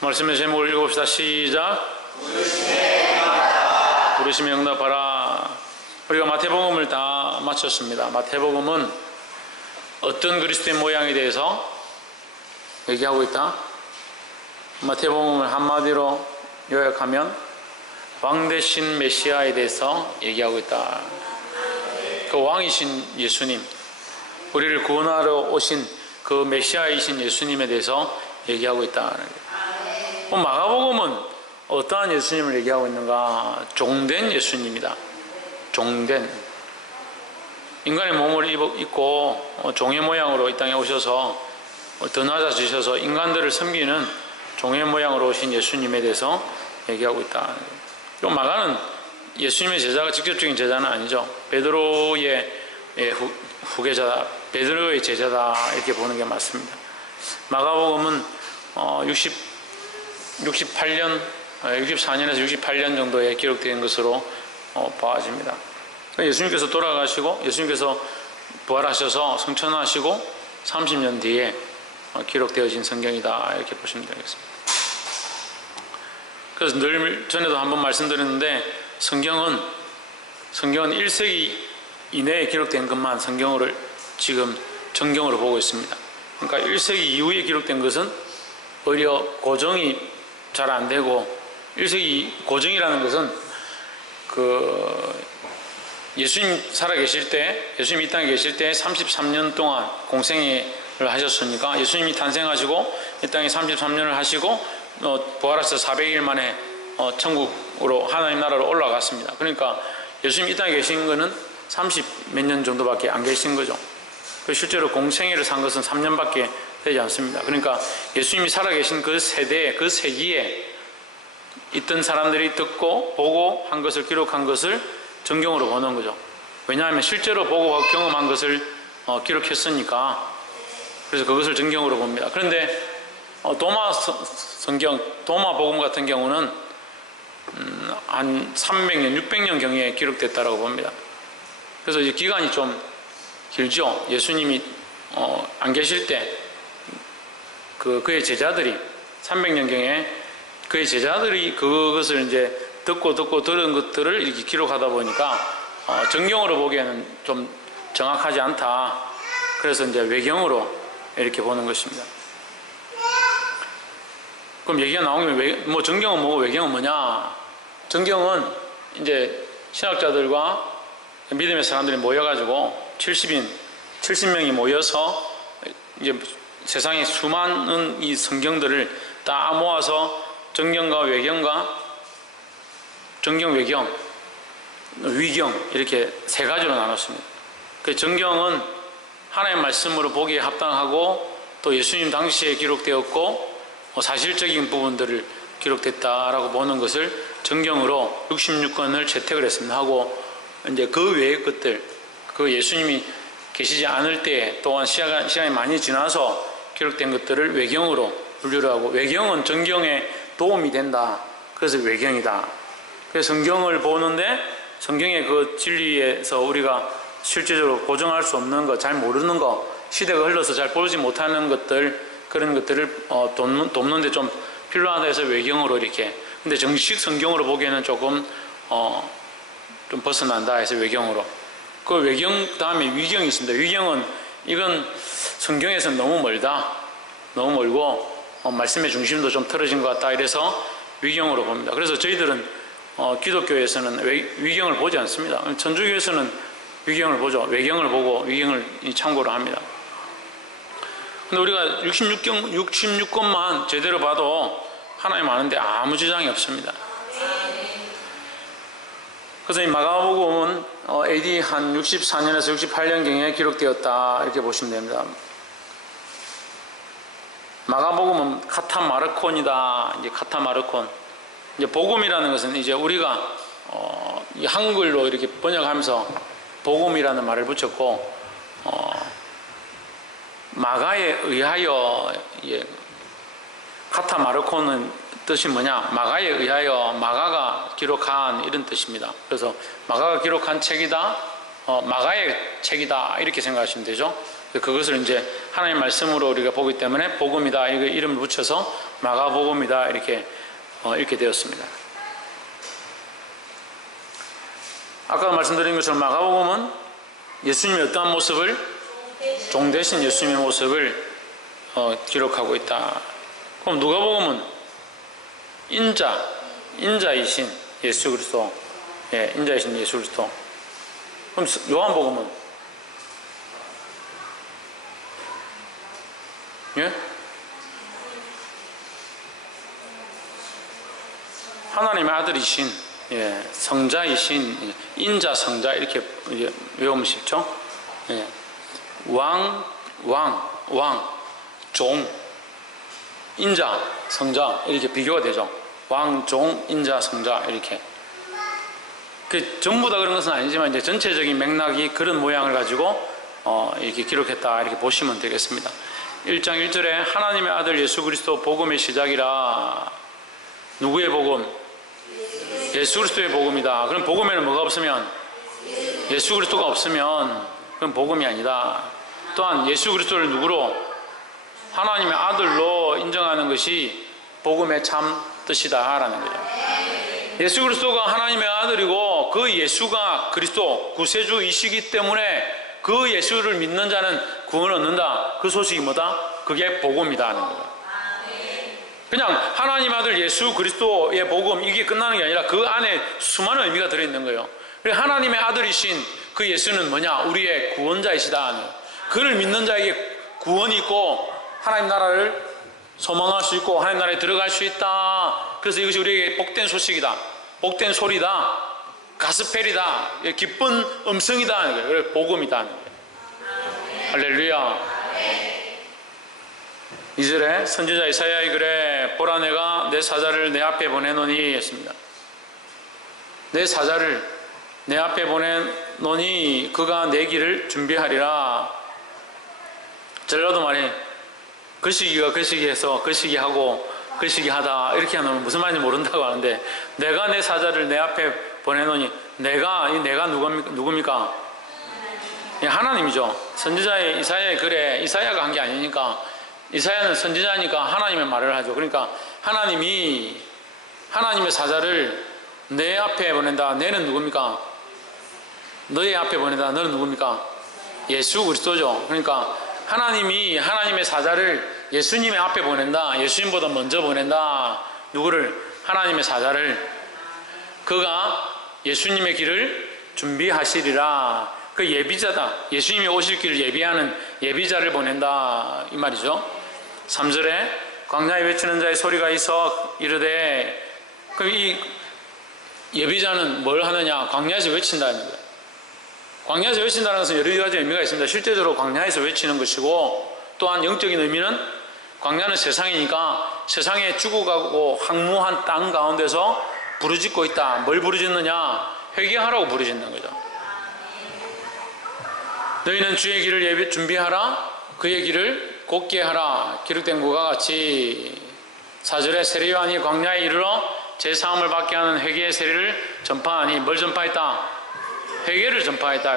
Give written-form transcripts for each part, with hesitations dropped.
말씀의 제목을 읽어봅시다. 시작. 부르심에 응답하라. 우리가 마태복음을 다 마쳤습니다. 마태복음은 어떤 그리스도의 모양에 대해서 얘기하고 있다? 마태복음을 한마디로 요약하면 왕 대신 메시아에 대해서 얘기하고 있다. 그 왕이신 예수님, 우리를 구원하러 오신 그 메시아이신 예수님에 대해서 얘기하고 있다. 마가복음은 어떠한 예수님을 얘기하고 있는가? 종된 예수님이다. 종된, 인간의 몸을 입고 종의 모양으로 이 땅에 오셔서 더 낮아지셔서 인간들을 섬기는 종의 모양으로 오신 예수님에 대해서 얘기하고 있다. 또 마가는 예수님의 제자가 직접적인 제자는 아니죠. 베드로의 후계자다, 베드로의 제자다, 이렇게 보는 게 맞습니다. 마가복음은 64년에서 68년 정도에 기록된 것으로 봐집니다. 예수님께서 돌아가시고 예수님께서 부활하셔서 성천하시고 30년 뒤에 기록되어진 성경이다, 이렇게 보시면 되겠습니다. 그래서 늘 전에도 한번 말씀드렸는데 성경은 1세기 이내에 기록된 것만 성경으로 지금 정경으로 보고 있습니다. 그러니까 1세기 이후에 기록된 것은 오히려 고정이 잘 안 되고, 1세기 고정이라는 것은 예수님 살아계실 때, 예수님 이 땅에 계실 때 33년 동안 공생애를 하셨으니까, 예수님이 탄생하시고 이 땅에 33년을 하시고 부활하셔서 400일 만에 천국으로, 하나님 나라로 올라갔습니다. 그러니까 예수님 이 땅에 계신 거는 30 몇 년 정도밖에 안 계신 거죠. 실제로 공생애를 산 것은 3년밖에 되지 않습니다. 그러니까 예수님이 살아계신 그 세대에, 그 세기에 있던 사람들이 듣고 보고 한 것을 기록한 것을 정경으로 보는 거죠. 왜냐하면 실제로 보고 경험한 것을 기록했으니까. 그래서 그것을 정경으로 봅니다. 그런데 도마 성경, 도마 복음 같은 경우는 한 300년, 600년 경에 기록됐다고 봅니다. 그래서 이제 기간이 좀 길죠. 예수님이 안 계실 때 그의 제자들이 300년경에 그의 제자들이 그것을 이제 듣고 들은 것들을 이렇게 기록하다 보니까 정경으로 보기에는 좀 정확하지 않다. 그래서 이제 외경으로 이렇게 보는 것입니다. 그럼 얘기가 나오면 뭐 정경은 뭐고 외경은 뭐냐? 정경은 이제 신학자들과 믿음의 사람들이 모여가지고 70명이 모여서 이제 세상에 수많은 이 성경들을 다 모아서 정경과 외경과 정경, 외경, 위경, 이렇게 세 가지로 나눴습니다. 그 정경은 하나님의 말씀으로 보기에 합당하고 또 예수님 당시에 기록되었고 사실적인 부분들을 기록됐다라고 보는 것을 정경으로 66권을 채택을 했습니다. 하고 이제 그 외의 것들, 그 예수님이 계시지 않을 때 또한 시간이 많이 지나서 기록된 것들을 외경으로 분류를 하고, 외경은 정경에 도움이 된다. 그래서 외경이다. 그래서 성경을 보는데 성경의 그 진리에서 우리가 실제적으로 고정할 수 없는 것, 잘 모르는 것, 시대가 흘러서 잘 보지 못하는 것들, 그런 것들을 돕는 데 좀 필요하다 해서 외경으로 이렇게. 근데 정식 성경으로 보기에는 조금 좀 벗어난다 해서 외경으로. 그 외경 다음에 위경이 있습니다. 위경은 이건 성경에서 너무 멀다, 너무 멀고 말씀의 중심도 좀 틀어진 것 같다, 이래서 위경으로 봅니다. 그래서 저희들은 기독교에서는 위경을 보지 않습니다. 천주교에서는 위경을 보죠. 외경을 보고 위경을 참고로 합니다. 근데 우리가 66권만 제대로 봐도 하나님 아는데 아무 지장이 없습니다. 그래서 이 마가복음은 AD 한 64년에서 68년경에 기록되었다, 이렇게 보시면 됩니다. 마가복음은 카타마르콘이다. 이제 카타마르콘. 이제 복음이라는 것은 이제 우리가 이 한글로 이렇게 번역하면서 복음이라는 말을 붙였고, 마가에 의하여, 카타마르콘은 뜻이 뭐냐? 마가에 의하여, 마가가 기록한, 이런 뜻입니다. 그래서 마가가 기록한 책이다, 마가의 책이다, 이렇게 생각하시면 되죠. 그것을 이제 하나님의 말씀으로 우리가 보기 때문에 복음이다, 이거 이름을 붙여서 마가복음이다, 이렇게 되었습니다. 아까 말씀드린 것처럼 마가복음은 예수님의 어떠한 모습을, 종 대신 예수님의 모습을 기록하고 있다. 그럼 누가복음은 인자이신 예수 그리스도, 인자이신 예수 그리스도. 그럼 요한복음은 하나님의 아들이신, 성자이신, 인자 성자, 이렇게 외우면 쉽죠? 왕, 종, 인자, 성자, 이렇게 비교가 되죠. 왕, 종, 인자, 성자, 이렇게. 전부 다 그런 것은 아니지만 이제 전체적인 맥락이 그런 모양을 가지고 이렇게 기록했다, 이렇게 보시면 되겠습니다. 1장 1절에 하나님의 아들 예수 그리스도 복음의 시작이라. 누구의 복음? 예수 그리스도의 복음이다. 그럼 복음에는 뭐가 없으면? 예수 그리스도가 없으면 그건 복음이 아니다. 또한 예수 그리스도를 누구로? 하나님의 아들로 인정하는 것이 복음의 참 뜻이다 라는 거죠. 예수 그리스도가 하나님의 아들이고 그 예수가 그리스도 구세주이시기 때문에 그 예수를 믿는 자는 구원을 얻는다. 그 소식이 뭐다? 그게 복음이다 하는 거죠. 그냥 하나님 아들 예수 그리스도의 복음, 이게 끝나는 게 아니라 그 안에 수많은 의미가 들어있는 거예요. 하나님의 아들이신 그 예수는 뭐냐? 우리의 구원자이시다. 그를 믿는 자에게 구원이 있고 하나님 나라를 소망할 수 있고 하나님 나라에 들어갈 수 있다. 그래서 이것이 우리에게 복된 소식이다, 복된 소리다, 가스펠이다, 기쁜 음성이다 하는 거예요. 그래서 복음이다 하는 거예요. 할렐루야. 2절에 선지자 이사야의 글에 보라 내가 내 사자를 내 앞에 보내노니 했습니다. 내 사자를 내 앞에 보내노니 그가 내 길을 준비하리라. 전라도 말에 거시기가 거시기해서 거시기하고 거시기하다 이렇게 하면 무슨 말인지 모른다고 하는데, 내가 내 사자를 내 앞에 보내노니, 내가 누굽니까? 하나님이죠. 선지자의 이사야의 글에 이사야가 한 게 아니니까, 이사야는 선지자니까 하나님의 말을 하죠. 그러니까 하나님이 하나님의 사자를 내 앞에 보낸다. 내는 누굽니까? 너의 앞에 보낸다. 너는 누굽니까? 예수 그리스도죠. 그러니까 하나님이 하나님의 사자를 예수님의 앞에 보낸다. 예수님보다 먼저 보낸다. 누구를? 하나님의 사자를. 그가 예수님의 길을 준비하시리라. 그 예비자다. 예수님이 오실 길을 예비하는 예비자를 보낸다, 이 말이죠. 3절에 광야에 외치는 자의 소리가 있어 이르되, 이 예비자는 뭘 하느냐? 광야에서 외친다는 거예요. 광야에서 외친다는 것은 여러 가지 의미가 있습니다. 실제적으로 광야에서 외치는 것이고, 또한 영적인 의미는 광야는 세상이니까 세상에 죽어가고 황무한 땅 가운데서 부르짖고 있다. 뭘 부르짖느냐? 회개하라고 부르짖는 거죠. 너희는 주의 길을 준비하라. 그의 길을 곧게 하라. 기록된 것과 같이 4절에 세례요한이 광야에 이르러 제사함을 받게 하는 회개의 세례를 전파하니, 뭘 전파했다? 회개를 전파했다.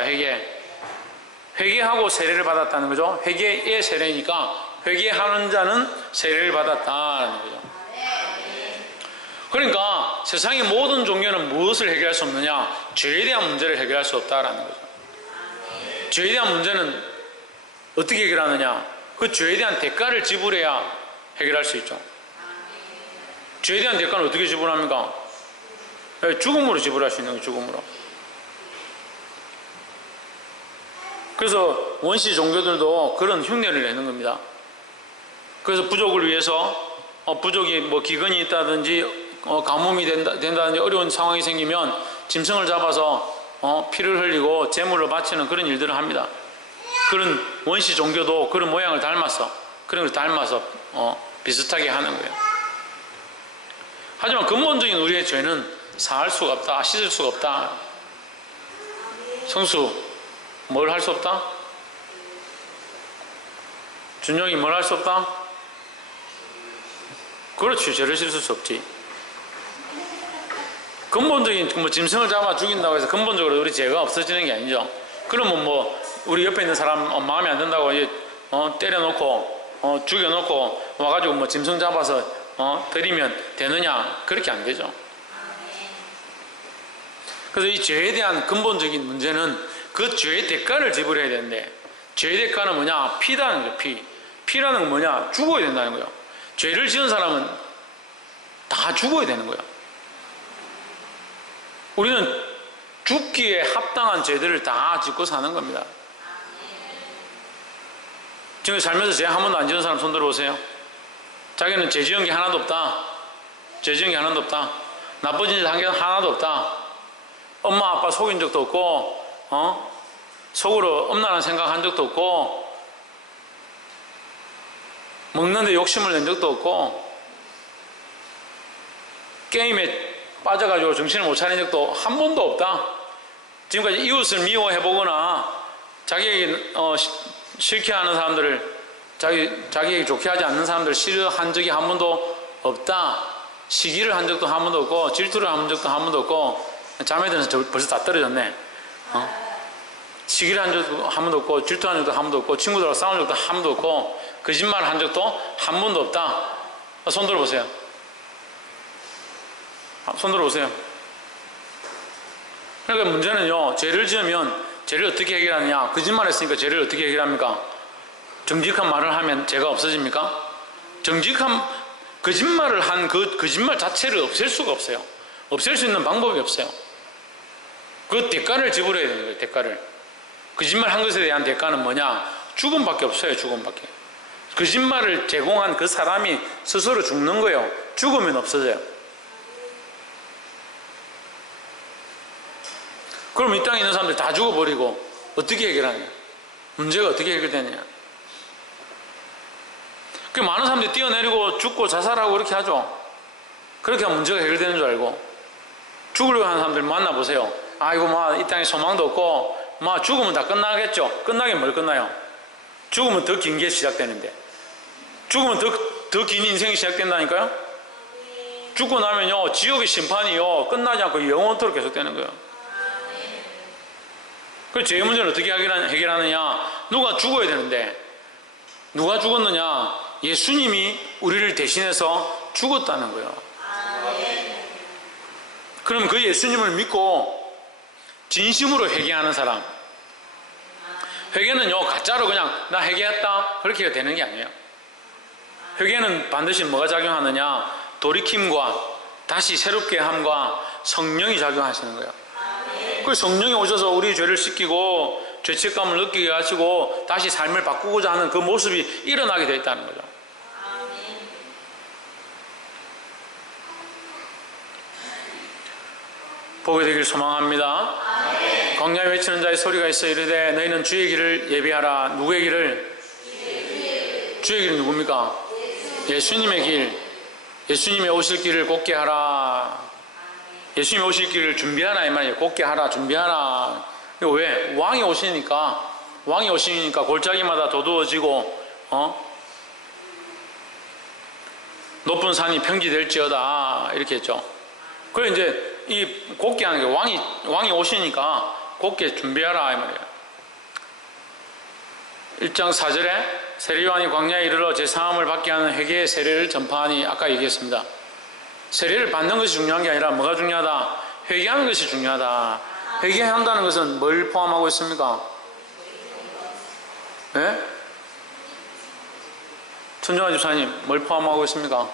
회개하고 세례를 받았다는 거죠. 회개의 세례니까 회개하는 자는 세례를 받았다는 거죠. 그러니까 세상의 모든 종교는 무엇을 해결할 수 없느냐? 죄에 대한 문제를 해결할 수 없다라는 거죠. 죄에 대한 문제는 어떻게 해결하느냐? 그 죄에 대한 대가를 지불해야 해결할 수 있죠. 죄에 대한 대가는 어떻게 지불합니까? 죽음으로 지불할 수 있는 거예요. 죽음으로. 그래서 원시 종교들도 그런 흉내를 내는 겁니다. 그래서 부족을 위해서 부족이 기근이 있다든지 가뭄이 된다든지 어려운 상황이 생기면 짐승을 잡아서 피를 흘리고 제물로 바치는 그런 일들을 합니다. 그런 원시 종교도 그런 모양을 닮아서, 그런 걸 닮아서 비슷하게 하는 거예요. 하지만 근본적인 우리의 죄는 사할 수가 없다, 씻을 수가 없다. 성수 뭘 할 수 없다? 준영이 뭘 할 수 없다? 그렇지, 죄를 씻을 수 없지. 근본적인 짐승을 잡아 죽인다고 해서 근본적으로 우리 죄가 없어지는 게 아니죠. 그러면 우리 옆에 있는 사람 마음에 안 든다고 때려놓고 죽여놓고 와가지고 뭐 짐승 잡아서 드리면 되느냐? 그렇게 안 되죠. 그래서 이 죄에 대한 근본적인 문제는 그 죄의 대가를 지불해야 되는데, 죄의 대가는 뭐냐? 피라는 거죠. 피라는 건 뭐냐? 죽어야 된다는 거예요. 죄를 지은 사람은 다 죽어야 되는 거예요. 우리는 죽기에 합당한 죄들을 다 짓고 사는 겁니다. 지금 살면서 죄 한 번도 안 지은 사람 손 들어보세요. 자기는 죄 지은 게 하나도 없다. 죄 지은 게 하나도 없다. 나쁜 짓 한 게 하나도 없다. 엄마 아빠 속인 적도 없고 속으로 엄란한 생각한 적도 없고 먹는데 욕심을 낸 적도 없고 게임에 빠져가지고 정신을 못 차린 적도 한 번도 없다. 지금까지 이웃을 미워해보거나 자기에게 싫게 하는 사람들을 자기에게 좋게 하지 않는 사람들을 싫어한 적이 한 번도 없다. 시기를 한 적도 한 번도 없고 질투를 한 적도 한 번도 없고. 자매들은 벌써 다 떨어졌네. 시기를 한 적도 한 번도 없고 질투한 적도 한 번도 없고 친구들하고 싸운 적도 한 번도 없고 거짓말 한 적도 한 번도 없다. 손 들어보세요. 손 들어보세요. 그러니까 문제는요, 죄를 지으면 죄를 어떻게 해결하느냐? 거짓말 했으니까 죄를 어떻게 해결합니까? 정직한 말을 하면 죄가 없어집니까? 정직한 거짓말을 한 그 거짓말 자체를 없앨 수가 없어요. 없앨 수 있는 방법이 없어요. 그 대가를 지불해야 되는 거예요. 대가를. 거짓말 한 것에 대한 대가는 뭐냐? 죽음밖에 없어요. 죽음밖에. 거짓말을 제공한 그 사람이 스스로 죽는 거예요. 죽으면 없어져요. 그럼 이 땅에 있는 사람들 다 죽어버리고 어떻게 해결하냐? 문제가 어떻게 해결되느냐? 그 많은 사람들이 뛰어내리고 죽고 자살하고 그렇게 하죠. 그렇게 하면 문제가 해결되는 줄 알고 죽으려고 하는 사람들 만나보세요. 아이고 이 땅에 소망도 없고 죽으면 다 끝나겠죠. 끝나긴 뭘 끝나요? 죽으면 더 긴 게 시작되는데, 죽으면 더 긴 인생이 시작된다니까요. 죽고 나면요 지옥의 심판이요 끝나지 않고 영원토록 계속되는 거예요. 그 죄의 문제를 어떻게 해결하느냐? 누가 죽어야 되는데 누가 죽었느냐? 예수님이 우리를 대신해서 죽었다는 거예요. 그럼 그 예수님을 믿고 진심으로 회개하는 사람, 회개는요 가짜로 그냥 나 회개했다 그렇게 되는 게 아니에요. 회개는 반드시 뭐가 작용하느냐? 돌이킴과 다시 새롭게 함과 성령이 작용하시는 거예요. 그 성령이 오셔서 우리 죄를 씻기고 죄책감을 느끼게 하시고 다시 삶을 바꾸고자 하는 그 모습이 일어나게 되어 있다는 거죠. 보게 되길 소망합니다. 광야에 외치는 자의 소리가 있어 이르되 너희는 주의 길을 예비하라. 누구의 길을? 주의 길은 누굽니까? 예수님의 길. 예수님의 오실 길을 곧게 하라. 예수님이 오실 길을 준비하라 이 말이에요. 곧게 하라, 준비하라. 왜? 왕이 오시니까 골짜기마다 도두어지고 높은 산이 평지될지어다 이렇게 했죠. 그래 이제 이 곧게 하는 게 왕이 오시니까 곧게 준비하라 이 말이에요. 1장 4절에 세례요한이 광야에 이르러 제사함을 받게 하는 회개의 세례를 전파하니, 아까 얘기했습니다. 세례를 받는 것이 중요한 게 아니라 뭐가 중요하다? 회개하는 것이 중요하다. 회개한다는 것은 뭘 포함하고 있습니까? 네? 천정환 집사님 뭘 포함하고 있습니까?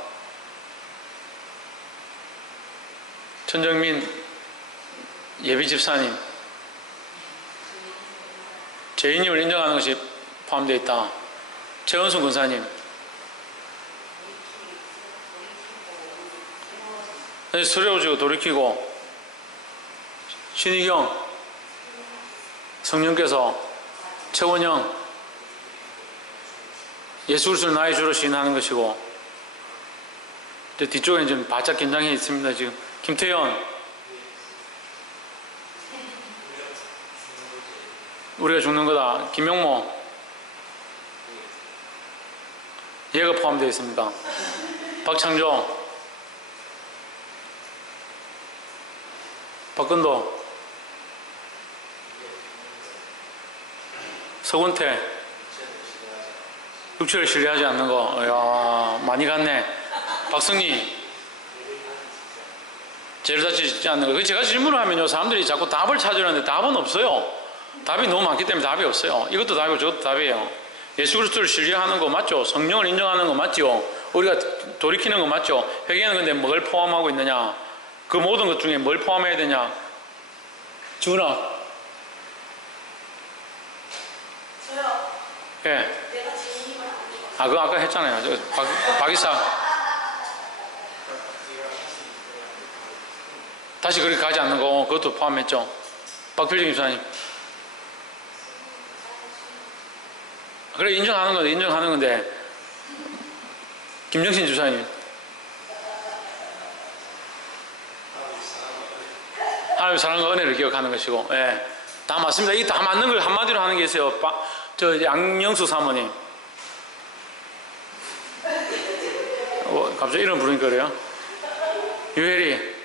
천정민 예비 집사님, 죄인임을 인정하는 것이 포함되어 있다. 최원순 권사님, 서려워지고 돌이키고, 신희경 성령께서 최원영 예수 그리스도를 나의 주로 시인하는 것이고, 이제 뒤쪽에는 좀 바짝 긴장해 있습니다. 지금 김태현, 우리가 죽는 거다. 김용모, 얘가 포함되어 있습니다. 박창조, 박근도, 서군태 육체를 신뢰하지 않는 거. 야, 많이 갔네. 박성희 죄를 다치지 않는 거. 제가 질문을 하면요, 사람들이 자꾸 답을 찾으려는데 답은 없어요. 답이 너무 많기 때문에 답이 없어요. 이것도 답이고 저것도 답이에요. 예수 그리스도를 신뢰하는 거 맞죠? 성령을 인정하는 거 맞죠? 우리가 돌이키는 거 맞죠? 회개는 근데 뭘 포함하고 있느냐? 그 모든 것 중에 뭘 포함해야 되냐? 주은아. 저요. 예. 내가 질문을 안 해. 아, 그거 아까 했잖아요. 박 이사. 다시 그렇게 가지 않는 거, 그것도 포함했죠. 박필정 집사님. 그래, 인정하는 건데. 김정신 집사님. 하나님의 사랑과 은혜를 기억하는 것이고, 예. 다 맞습니다. 이 다 맞는 걸 한마디로 하는 게 있어요. 저 양영수 사모님. 갑자기 이름 부르니까 그래요. 유혜리.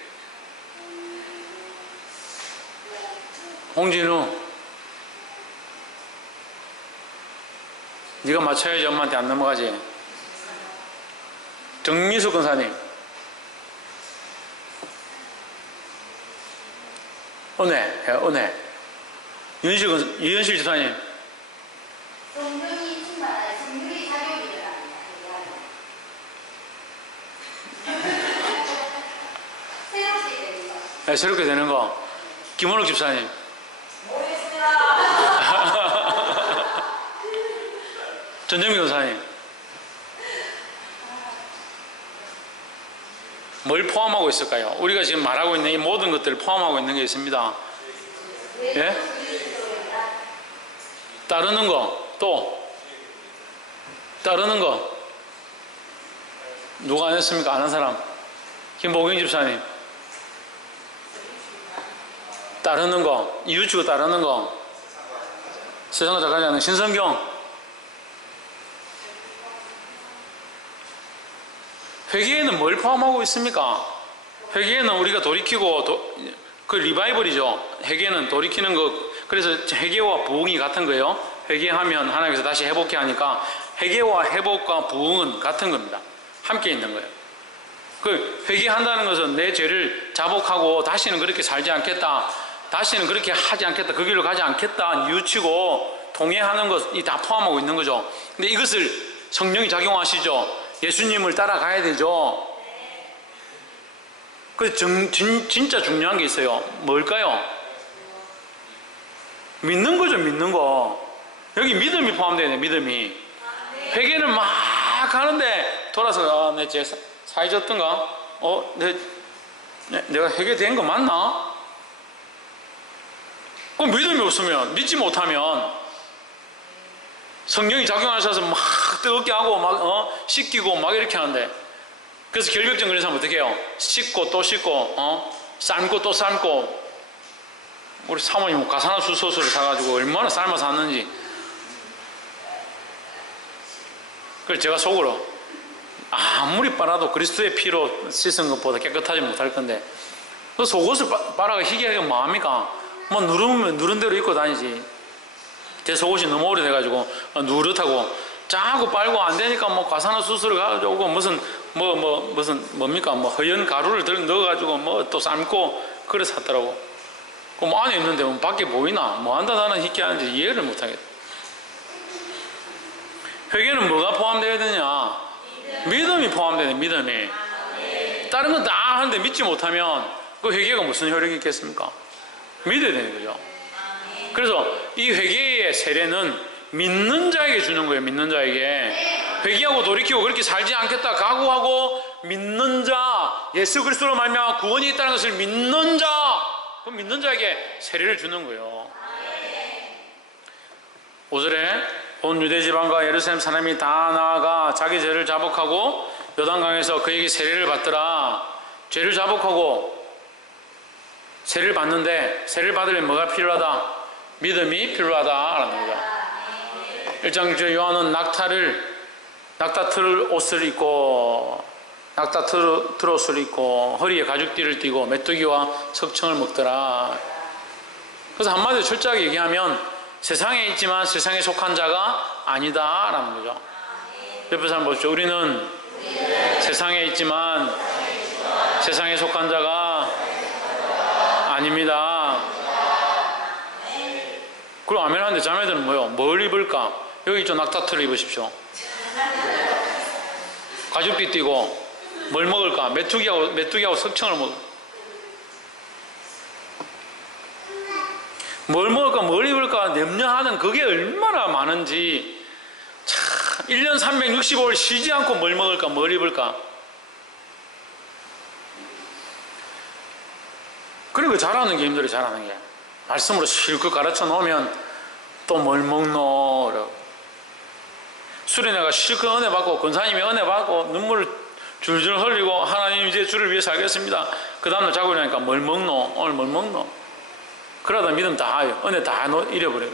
홍진우. 네가 맞춰야지 엄마한테 안 넘어가지. 정미수 권사님. 은혜. 유현실 집사님. 성령이 충만한 성령이 작용이 새롭게 되는 거. 네, 새롭게 되는 거. 김원욱 집사님. 전정미 권사님. 뭘 포함하고 있을까요? 우리가 지금 말하고 있는 이 모든 것들을 포함하고 있는 게 있습니다. 예? 따르는 거, 또 따르는 거. 누가 안 했습니까? 아는 사람. 김보경 집사님. 따르는 거, 이웃치고 따르는 거. 세상과 작가지 않는 신성경. 회개에는 뭘 포함하고 있습니까? 회개에는 우리가 돌이키고, 그 리바이벌이죠. 회개는 돌이키는 거. 그래서 회개와 부흥이 같은 거예요. 회개하면 하나님께서 다시 회복해 하니까 회개와 회복과 부흥은 같은 겁니다. 함께 있는 거예요. 그 회개한다는 것은 내 죄를 자복하고 다시는 그렇게 살지 않겠다. 다시는 그렇게 하지 않겠다. 그 길로 가지 않겠다. 뉘우치고 통회하는 것이 다 포함하고 있는 거죠. 근데 이것을 성령이 작용하시죠. 예수님을 따라가야 되죠. 그 진짜 중요한 게 있어요. 뭘까요? 믿는 거죠, 믿는 거. 여기 믿음이 포함되어 있네, 믿음이. 회개는 막 하는데 돌아서 내 죄 사해졌던가? 내가 회개된 거 맞나? 그럼 믿음이 없으면, 믿지 못하면 성령이 작용하셔서 막 뜨겁게 하고 막 씻기고 막 이렇게 하는데, 그래서 결벽증 걸린 사람 어떻게 해요? 씻고 또 씻고 삶고 또 삶고. 우리 사모님 가사나수 소스를 사가지고 얼마나 삶아서 샀는지. 그래서 제가 속으로 아무리 빨아도 그리스도의 피로 씻은 것보다 깨끗하지 못할 건데 그 속옷을 빨아가 희귀하게 뭐합니까? 뭐 누르면 누른 대로 입고 다니지. 제 속옷이 너무 오래돼가지고 누렇다고 자꾸 빨고 안 되니까 뭐 가사나수수를 가지고 무슨 뭡니까? 뭐 허연 가루를 넣어가지고 뭐 또 삶고 그래 샀더라고. 그럼 안에 있는데 뭐 밖에 보이나? 뭐 한다 나는 희귀하는지 이해를 못하겠다. 회개는 뭐가 포함되어야 되냐? 믿음이 포함되네, 믿음이. 다른 건 다 하는데 믿지 못하면 그 회개가 무슨 효력이 있겠습니까? 믿어야 되는 거죠. 그래서 이 회개의 세례는 믿는 자에게 주는 거예요. 믿는 자에게. 회개하고 돌이키고 그렇게 살지 않겠다 각오하고 믿는 자, 예수 그리스도로 말미암아 구원이 있다는 것을 믿는 자, 그 믿는 자에게 세례를 주는 거예요. 5절에 온 유대 지방과 예루살렘 사람이 다 나아가 자기 죄를 자복하고 요단강에서 그에게 세례를 받더라. 죄를 자복하고 세례를 받는데 세례를 받으려면 뭐가 필요하다? 믿음이 필요하다라는 거죠. 1장 요한은 낙타틀 옷을 입고 낙타틀 옷을 입고 허리에 가죽띠를 띠고 메뚜기와 석청을 먹더라. 그래서 한마디로 철저하게 얘기하면 세상에 있지만 세상에 속한 자가 아니다라는 거죠. 옆에 사람 보십시오. 우리는 세상에 있지만 세상에 속한 자가 아닙니다. 그럼 아멘 하는데 자매들은 뭐요? 뭘 입을까? 여기 좀 낙타털을 입으십시오. 가죽띠 띠고 뭘 먹을까? 메뚜기하고 석청을 먹을. 뭘 먹을까? 뭘 입을까? 염려하는 그게 얼마나 많은지. 참 1년 365일 쉬지 않고 뭘 먹을까? 뭘 입을까? 그리고 잘하는 게 힘들어요. 잘하는 게. 말씀으로 실컷 가르쳐 놓으면 또 뭘 먹노? 수련회가 실컷 은혜 받고 권사님이 은혜 받고 눈물을 줄줄 흘리고 하나님 이제 주를 위해 살겠습니다. 그 다음날 자고 일어나니까 뭘 먹노? 오늘 뭘 먹노? 그러다 믿음 다 하요. 은혜 다 잃어버려요.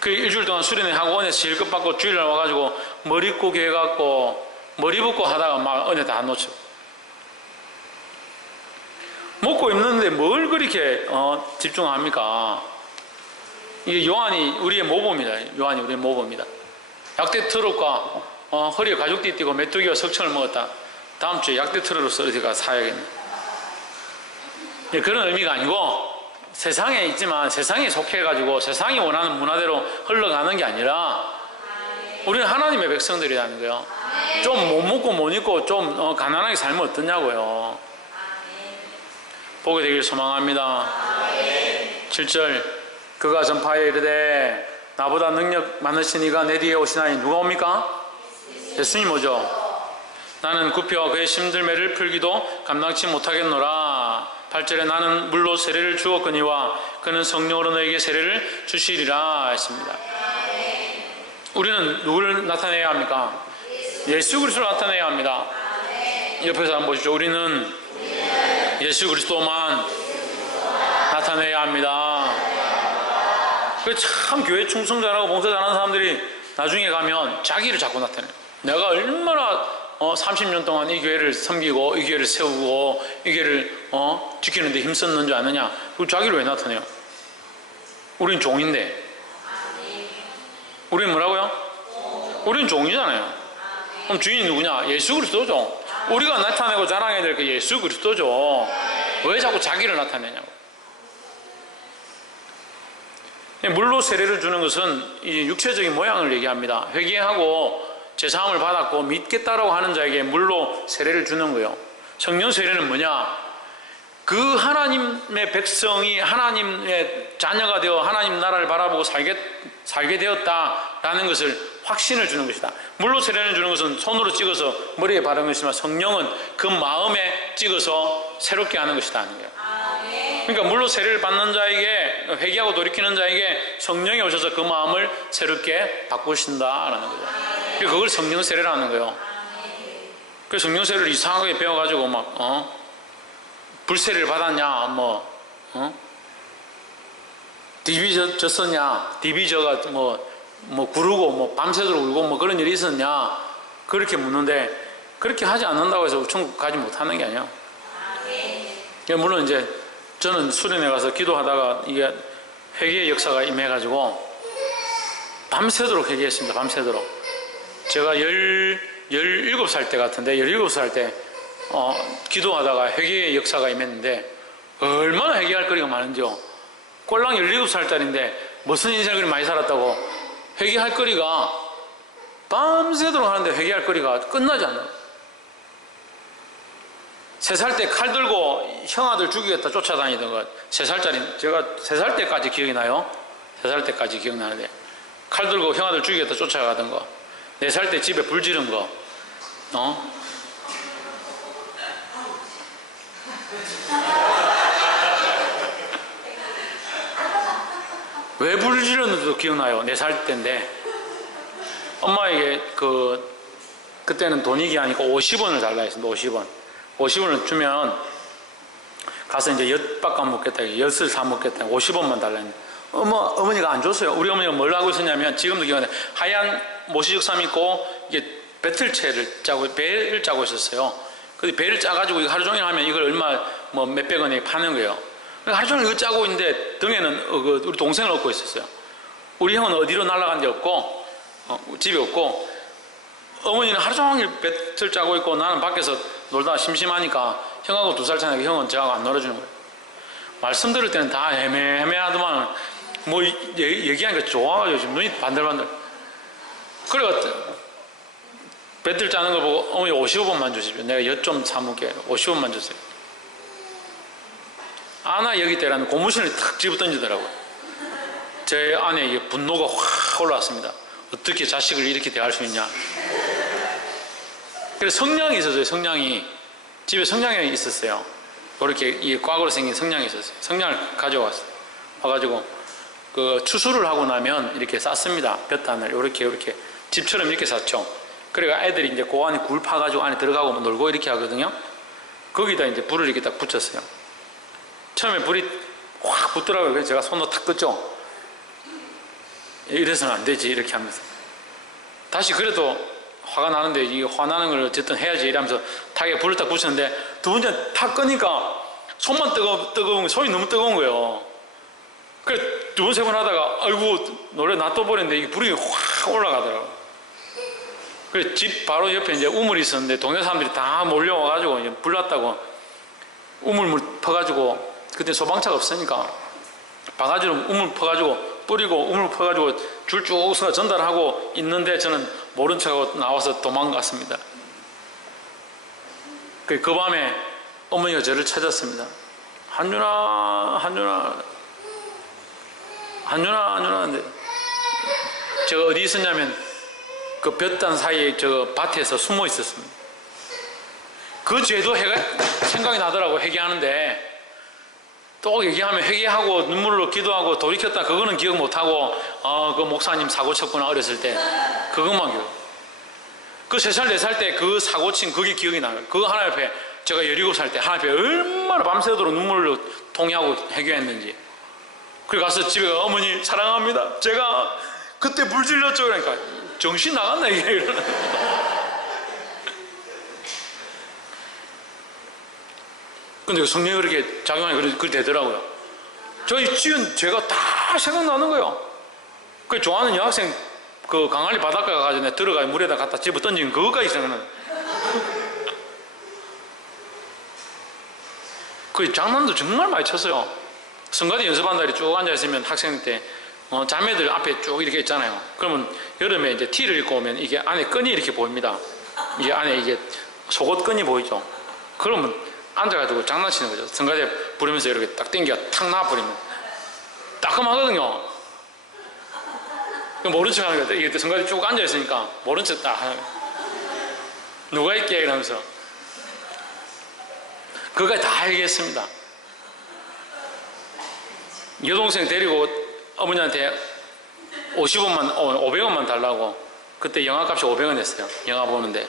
그 일주일 동안 수련회 하고 은혜 실컷 받고 주일날 와가지고 머리 입고 교회 갖고 머리 붓고 하다가 막 은혜 다 놓쳐. 먹고 입는데 뭘 그렇게 집중합니까? 이게 요한이 우리의 모범이다. 요한이 우리의 모범이다. 약대 트럭과 허리에 가죽띠 띠고 메뚜기와 석청을 먹었다. 다음 주에 약대 트럭으로서 어디가 사야겠네. 그런 의미가 아니고 세상에 있지만 세상에 속해가지고 세상이 원하는 문화대로 흘러가는 게 아니라 우리는 하나님의 백성들이라는 거예요. 좀 못 먹고 못 입고 좀 가난하게 살면 어떠냐고요. 보게 되길 소망합니다. 7절 그가 전파에 이르되 나보다 능력 많으신 이가 내 뒤에 오시나니 누가 옵니까? 예수님 오죠. 나는 굽혀 그의 심들매를 풀기도 감당치 못하겠노라. 8절에 나는 물로 세례를 주었거니와 그는 성령으로 너에게 세례를 주시리라 했습니다. 우리는 누구를 나타내야 합니까? 예수 그리스도를 나타내야 합니다. 옆에서 한번 보시죠. 우리는 예수 그리스도만 나타내야 합니다. 참 교회 충성 잘하고 봉사 잘하는 사람들이 나중에 가면 자기를 자꾸 나타내요. 내가 얼마나 30년 동안 이 교회를 섬기고 이 교회를 세우고 이 교회를 지키는 데 힘썼는 줄 아느냐. 그리고 자기를 왜 나타내요? 우린 종인데. 우린 뭐라고요? 우린 종이잖아요. 그럼 주인이 누구냐? 예수 그리스도죠. 우리가 나타내고 자랑해야 될 게 예수 그리스도죠. 왜 자꾸 자기를 나타내냐고. 물로 세례를 주는 것은 이 육체적인 모양을 얘기합니다. 회개하고 제사함을 받았고 믿겠다라고 하는 자에게 물로 세례를 주는 거예요. 성령 세례는 뭐냐? 그 하나님의 백성이 하나님의 자녀가 되어 하나님 나라를 바라보고 살게 되었다라는 것을 확신을 주는 것이다. 물로 세례를 주는 것은 손으로 찍어서 머리에 바르는 것이지만 성령은 그 마음에 찍어서 새롭게 하는 것이다 하는 거예요. 그러니까 물로 세례를 받는 자에게 회개하고 돌이키는 자에게 성령이 오셔서 그 마음을 새롭게 바꾸신다라는 거죠. 그걸 성령 세례라는 거예요. 그 성령 세례를 이상하게 배워가지고 막 불세례를 받았냐 디비 졌었냐 디비저가 구르고 밤새도록 울고 그런 일이 있었냐 그렇게 묻는데 그렇게 하지 않는다고 해서 천국 가지 못하는 게 아니에요. 물론 이제 저는 수련회 가서 기도하다가 이게 회개의 역사가 임해가지고 밤새도록 회개했습니다. 밤새도록. 제가 17살 때 같은데 17살 때 기도하다가 회개의 역사가 임했는데 얼마나 회개할 거리가 많은지요. 꼴랑 17살짜리인데 무슨 인생을 그리 많이 살았다고 회개할 거리가 밤새도록 하는데 회개할 거리가 끝나지 않아요. 3살 때 칼 들고 형아들 죽이겠다 쫓아다니던 것 3살짜리 제가 3살 때까지 기억이 나요. 3살 때까지 기억나는데 칼 들고 형아들 죽이겠다 쫓아가던 거 4살 때 집에 불 지른 거 왜 불 지르는지도 기억나요. 4살 때인데 엄마에게 그때는 돈이 기하니까 50원을 달라 했습니다. 50원을 주면 가서 이제 엿 깎아 먹겠다, 엿을 사 먹겠다, 50원만 달라 했는데 어머니가 안 줬어요. 우리 어머니가 뭘 하고 있었냐면 지금도 기억나요. 하얀 모시적삼 입고 이게 배틀채를 짜고 배를 짜고 있었어요. 근데 배를 짜가지고 이거 하루 종일 하면 이걸 얼마 몇백 원에 파는 거예요. 하루 종일 이거 짜고 있는데 등에는 우리 동생을 업고 있었어요. 우리 형은 어디로 날아간 데 없고 집에 없고 어머니는 하루 종일 배틀 짜고 있고 나는 밖에서 놀다가 심심하니까 형하고 2살 차이니까 형은 저하고 안 놀아주는 거예요. 말씀 들을 때는 다 헤매하더만 뭐 얘기하니까 좋아가지고 지금 눈이 반들반들. 그래가 배틀 짜는 걸 보고 어머니 55번만 주십시오. 내가 엿 좀 사먹게 55번만 주세요. 아나 여기 때라는 고무신을 탁 집어 던지더라고요. 제 안에 분노가 확 올라왔습니다. 어떻게 자식을 이렇게 대할 수 있냐. 그래서 성냥이 있었어요. 성냥이 집에 성냥이 있었어요. 이렇게 이 꽉으로 생긴 성냥이 있었어요. 성냥을 가져왔어요. 와가지고 그 추수를 하고 나면 이렇게 쌌습니다. 볕단을 이렇게 집처럼 이렇게 쌌죠. 그래가 애들이 이제 그 안에 굴 파가지고 안에 들어가고 놀고 이렇게 하거든요. 거기다 이제 불을 이렇게 딱 붙였어요. 처음에 불이 확 붙더라고요. 그래서 제가 손으로 탁 껐죠. 이래서는 안 되지 이렇게 하면서 다시 그래도 화가 나는데 이 화나는 걸 어쨌든 해야지 이러면서 탁에 불을 딱 붙였는데 두 번째 탁 끄니까 손만 뜨거운 손이 너무 뜨거운 거예요. 그래 두 번 세 번 하다가 아이고 노래 놔둬버렸는데 이 불이 확 올라가더라고요. 그래 집 바로 옆에 이제 우물이 있었는데 동네 사람들이 다 몰려와가지고 이제 불 났다고 우물물 퍼가지고 그때 소방차가 없으니까 바가지로 우물 퍼가지고 뿌리고 우물 퍼가지고 줄 쭉 서서 전달하고 있는데 저는 모른 척하고 나와서 도망갔습니다. 그 밤에 어머니가 저를 찾았습니다. 한준아 하는데 제가 어디 있었냐면 그 볕단 사이에 저 밭에서 숨어 있었습니다. 그 죄도 생각이 나더라고. 회개하는데 또 얘기하면 회개하고 눈물로 기도하고 돌이켰다 그거는 기억 못하고 그 목사님 사고 쳤구나 어렸을 때 그것만 기억. 그 3살 4살 때 그 사고 친 그게 기억이 나요. 그거 하나 옆에 제가 17살 때 하나 옆에 얼마나 밤새도록 눈물로 통해하고 회개했는지. 그래 가서 집에 가 어머니 사랑합니다. 제가 그때 불 질렀죠. 그러니까 정신 나갔나 이게 이러나. 근데 성령이 그렇게 작용하니 그렇게 되더라고요. 저희 지은 제가 다 생각나는 거예요. 그 좋아하는 여학생 그 강할리 바닷가 가가지고 내가 들어가 물에다 갖다 집어 던진 그거까지 생각나요. 그 장난도 정말 많이 쳤어요. 성가대 연습한 날이 쭉 앉아있으면 학생 때 자매들 앞에 쭉 이렇게 있잖아요. 그러면 여름에 이제 티를 입고 오면 이게 안에 끈이 이렇게 보입니다. 이게 안에 이게 속옷 끈이 보이죠. 그러면 앉아가지고 장난치는 거죠. 성가대 부르면서 이렇게 딱 땡겨 탁 놔버리면 따끔하거든요. 모른 척 하는 거예요. 이게 성가대 쭉 앉아있으니까 모른 척 딱 하는 거예요. 누가 있게 이러면서 그거까지 다 얘기했습니다. 여동생 데리고 어머니한테 500원만 달라고. 그때 영화값이 500원 했어요. 영화 보는데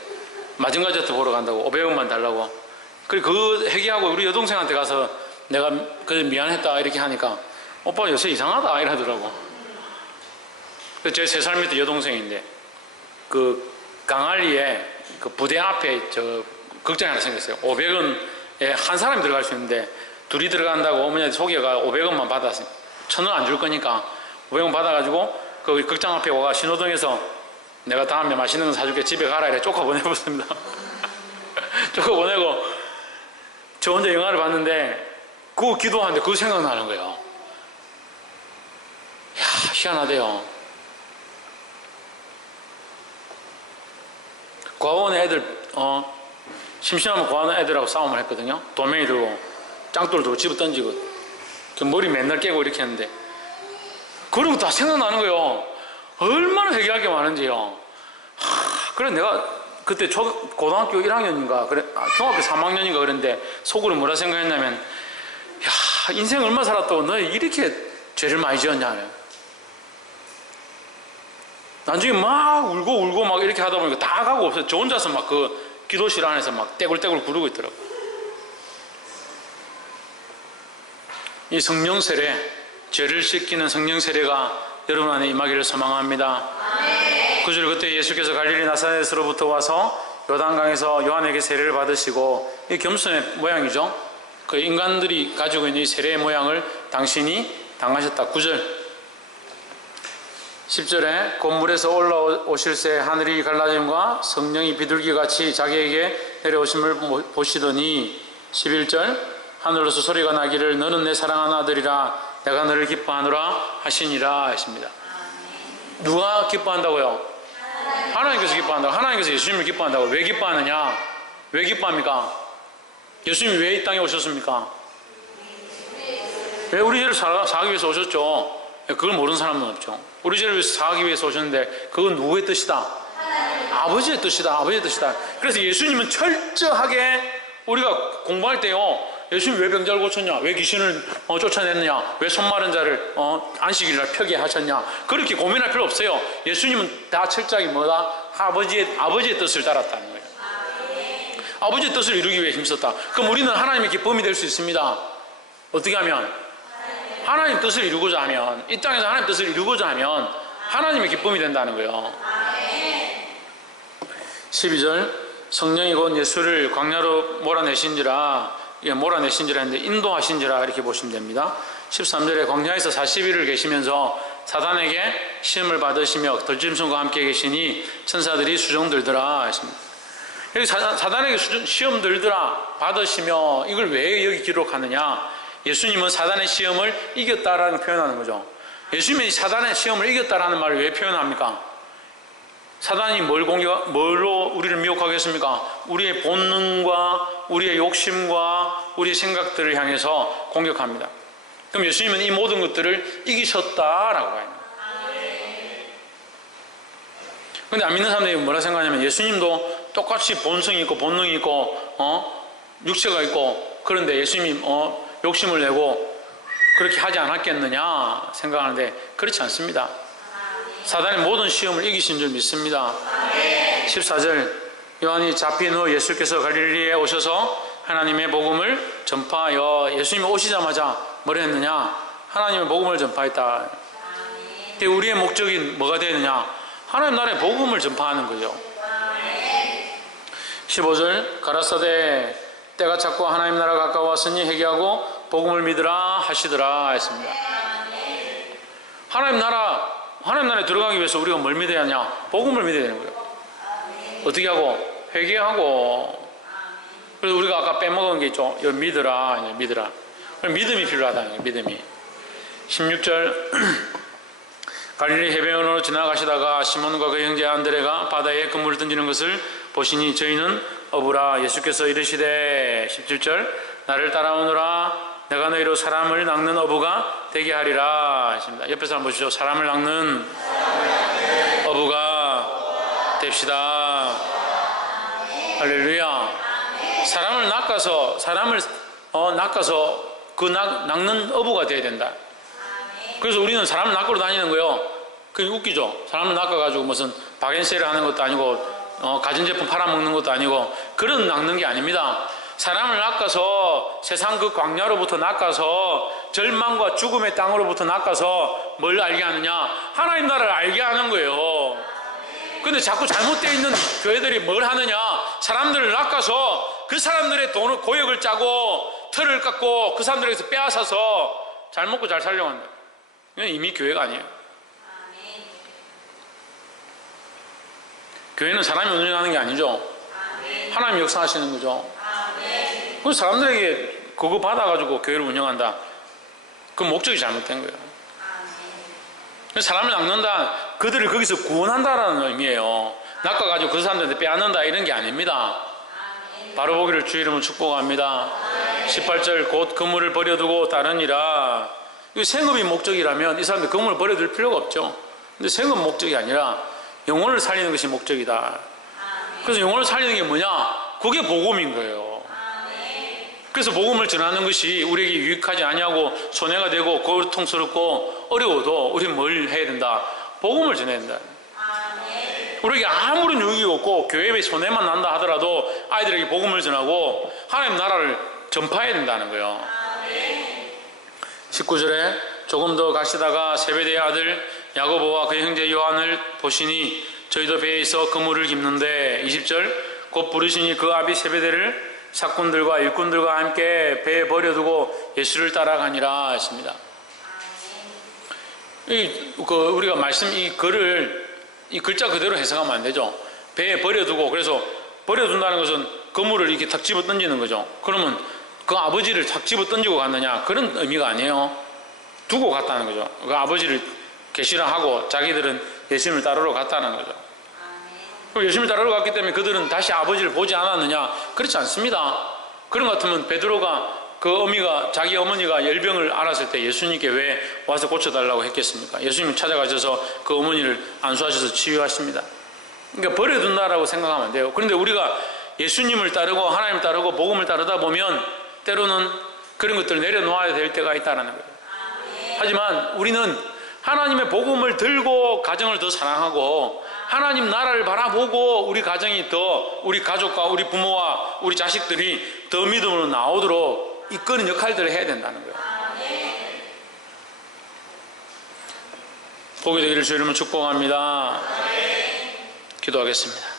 마징가제트 보러 간다고 500원만 달라고. 그리고 그 회개하고 우리 여동생한테 가서 내가 그래 미안했다 이렇게 하니까 오빠 요새 이상하다 이러더라고. 제 3살 밑에 여동생인데 그 강할리에 그 부대 앞에 저 극장이 하나 생겼어요. 500원에 한 사람이 들어갈 수 있는데 둘이 들어간다고 어머니한테 소개가 500원만 받았어요. 1,000원 안 줄 거니까 500원 받아가지고 그 극장 앞에 와가 신호등에서 내가 다음에 맛있는 거 사줄게 집에 가라 이래 쫓아 보내봤습니다. 쫓아 보내고 저 혼자 영화를 봤는데 그거 기도하는데 그거 생각나는 거예요. 이야 희한하대요. 고아원 애들 심심하면 고아원 애들하고 싸움을 했거든요. 돌멩이 들고 짱돌 들고 집어 던지고 머리 맨날 깨고 이렇게 했는데 그러고 다 생각나는 거예요. 얼마나 회개할 게 많은지요. 그래 내가 그때 고등학교 1학년인가 그래 중학교 3학년인가 그랬는데 속으로 뭐라 생각했냐면 야 인생 얼마 살았다고 너 이렇게 죄를 많이 지었냐. 나중에 막 울고 막 이렇게 하다 보니까 다 가고 없어요. 저 혼자서 막 그 기도실 안에서 막 떼굴떼굴 구르고 있더라고요. 이 성령 세례, 죄를 씻기는 성령 세례가 여러분 안에 임하기를 소망합니다. 구절 그때 예수께서 갈릴리 나사렛으로부터 와서 요단강에서 요한에게 세례를 받으시고 이 겸손의 모양이죠. 그 인간들이 가지고 있는 이 세례의 모양을 당신이 당하셨다. 9절 10절에 곧 물에서 올라오실새 하늘이 갈라짐과 성령이 비둘기같이 자기에게 내려오심을 보시더니 11절 하늘로서 소리가 나기를 너는 내 사랑하는 아들이라 내가 너를 기뻐하노라 하시니라 했습니다. 누가 기뻐한다고요? 하나님께서 기뻐한다고. 하나님께서 예수님을 기뻐한다고. 왜 기뻐하느냐? 왜 기뻐합니까? 예수님이 왜 이 땅에 오셨습니까? 왜 우리 죄를 사하기 위해서 오셨죠? 그걸 모르는 사람은 없죠. 우리 죄를 사하기 위해서 오셨는데 그건 누구의 뜻이다? 아버지의 뜻이다. 아버지의 뜻이다. 그래서 예수님은 철저하게 우리가 공부할 때요, 예수님 왜 병자를 고쳤냐? 왜 귀신을 쫓아냈느냐? 왜 손마른 자를 안식일날 펴게 하셨냐? 그렇게 고민할 필요 없어요. 예수님은 다 철저하게 뭐다? 아버지의 뜻을 따랐다는 거예요. 아버지의 뜻을 이루기 위해 힘썼다. 그럼 우리는 하나님의 기쁨이 될 수 있습니다. 어떻게 하면? 하나님 뜻을 이루고자 하면, 이 땅에서 하나님 뜻을 이루고자 하면 하나님의 기쁨이 된다는 거예요. 12절 성령이 곧 예수를 광야로 몰아내신지라 했는데 인도하신지라 이렇게 보시면 됩니다. 13절에 광야에서 40일을 계시면서 사단에게 시험을 받으시며 덜짐승과 함께 계시니 천사들이 수종 들더라 했습니다. 여기 사단에게 시험 들더라 받으시며 이걸 왜 여기 기록하느냐? 예수님은 사단의 시험을 이겼다라는 표현하는 거죠. 예수님이 사단의 시험을 이겼다라는 말을 왜 표현합니까? 사단이 뭘로 우리를 미혹하겠습니까? 우리의 본능과 우리의 욕심과 우리의 생각들을 향해서 공격합니다. 그럼 예수님은 이 모든 것들을 이기셨다라고 해요. 그런데 안 믿는 사람들이 뭐라 생각하냐면 예수님도 똑같이 본성이 있고 본능이 있고 육체가 있고 그런데 예수님이 욕심을 내고 그렇게 하지 않았겠느냐 생각하는데 그렇지 않습니다. 사단의 모든 시험을 이기신 줄 믿습니다. 14절 요한이 잡힌 후 예수께서 갈릴리에 오셔서 하나님의 복음을 전파하여 예수님이 오시자마자 뭘 했느냐? 하나님의 복음을 전파했다. 우리의 목적이 뭐가 되느냐? 하나님 나라의 복음을 전파하는 거죠. 15절 가라사대 때가 찼고 하나님 나라가 가까워 왔으니 회개하고 복음을 믿으라 하시더라 했습니다. 하나님 나라에 들어가기 위해서 우리가 뭘 믿어야 하냐? 복음을 믿어야 되는 거예요. 어떻게 하고? 회개하고. 그래서 우리가 아까 빼먹은 게 있죠. 믿으라. 믿음이 필요하다. 믿음이. 16절 갈릴리 해변으로 지나가시다가 시몬과 그 형제 안드레가 바다에 그물을 던지는 것을 보시니 저희는 어부라. 예수께서 이르시되 17절 나를 따라오너라. 내가 너희로 사람을 낚는 어부가 되게 하리라 하십니다. 옆에서 한번 보시죠. 사람을 낚는 어부가 됩시다. 할렐루야. 사람을 낚아서 그 낚는 어부가 돼야 된다. 그래서 우리는 사람을 낚으러 다니는 거예요. 그게 웃기죠. 사람을 낚아가지고 무슨 박앤셀을 하는 것도 아니고 가전제품 팔아먹는 것도 아니고 그런 낚는 게 아닙니다. 사람을 낚아서 세상 그 광야로부터 낚아서 절망과 죽음의 땅으로부터 낚아서 뭘 알게 하느냐? 하나님 나라를 알게 하는 거예요. 근데 자꾸 잘못되어 있는 교회들이 뭘 하느냐? 사람들을 낚아서 그 사람들의 돈을 고역을 짜고 틀을 깎고 그 사람들에게서 빼앗아서 잘 먹고 잘 살려고 한다. 이건 이미 교회가 아니에요. 교회는 사람이 운영하는 게 아니죠. 하나님이 역사하시는 거죠. 그 사람들에게 그거 받아가지고 교회를 운영한다. 그 목적이 잘못된 거예요. 사람을 낚는다, 그들을 거기서 구원한다라는 의미예요. 낚아가지고 그 사람들한테 빼앗는다 이런 게 아닙니다. 바로 보기를 주 이름으로 축복합니다. 18절 곧 그물을 버려두고 따르니라. 이거 생업이 목적이라면 이 사람들 그물을 버려둘 필요가 없죠. 근데 생업 목적이 아니라 영혼을 살리는 것이 목적이다. 그래서 영혼을 살리는 게 뭐냐? 그게 복음인 거예요. 그래서 복음을 전하는 것이 우리에게 유익하지 아니하고 손해가 되고 고통스럽고 어려워도 우리는 뭘 해야 된다? 복음을 전해야 된다. 우리에게 아무런 유익이 없고 교회에 손해만 난다 하더라도 아이들에게 복음을 전하고 하나님 나라를 전파해야 된다는 거예요. 19절에 조금 더 가시다가 세베대의 아들 야고보와 그 형제 요한을 보시니 저희도 배에 있어 그물을 깁는데 20절 곧 부르시니 그 아비 사꾼들과 일꾼들과 함께 배에 버려두고 예수를 따라가니라 했습니다. 우리가 말씀 이 글을 이 글자 그대로 해석하면 안 되죠. 배에 버려두고, 그래서 버려둔다는 것은 그물을 이렇게 탁 집어 던지는 거죠. 그러면 그 아버지를 탁 집어 던지고 갔느냐, 그런 의미가 아니에요. 두고 갔다는 거죠. 그 아버지를 계시라하고 자기들은 예수님을 따르러 갔다는 거죠. 예수님을 따르러 갔기 때문에 그들은 다시 아버지를 보지 않았느냐? 그렇지 않습니다. 그런 것 같으면 베드로가 그 어미가, 자기 어머니가 열병을 앓았을 때 예수님께 왜 와서 고쳐달라고 했겠습니까? 예수님 찾아가셔서 그 어머니를 안수하셔서 치유하십니다. 그러니까 버려둔다라고 생각하면 안 돼요. 그런데 우리가 예수님을 따르고 하나님을 따르고 복음을 따르다 보면 때로는 그런 것들을 내려놓아야 될 때가 있다는 거예요. 하지만 우리는 하나님의 복음을 들고 가정을 더 사랑하고 하나님 나라를 바라보고 우리 가정이 더, 우리 가족과 우리 부모와 우리 자식들이 더 믿음으로 나오도록 이끄는 역할들을 해야 된다는 거예요. 복이 되기를 주의 이름으로 축복합니다. 기도하겠습니다.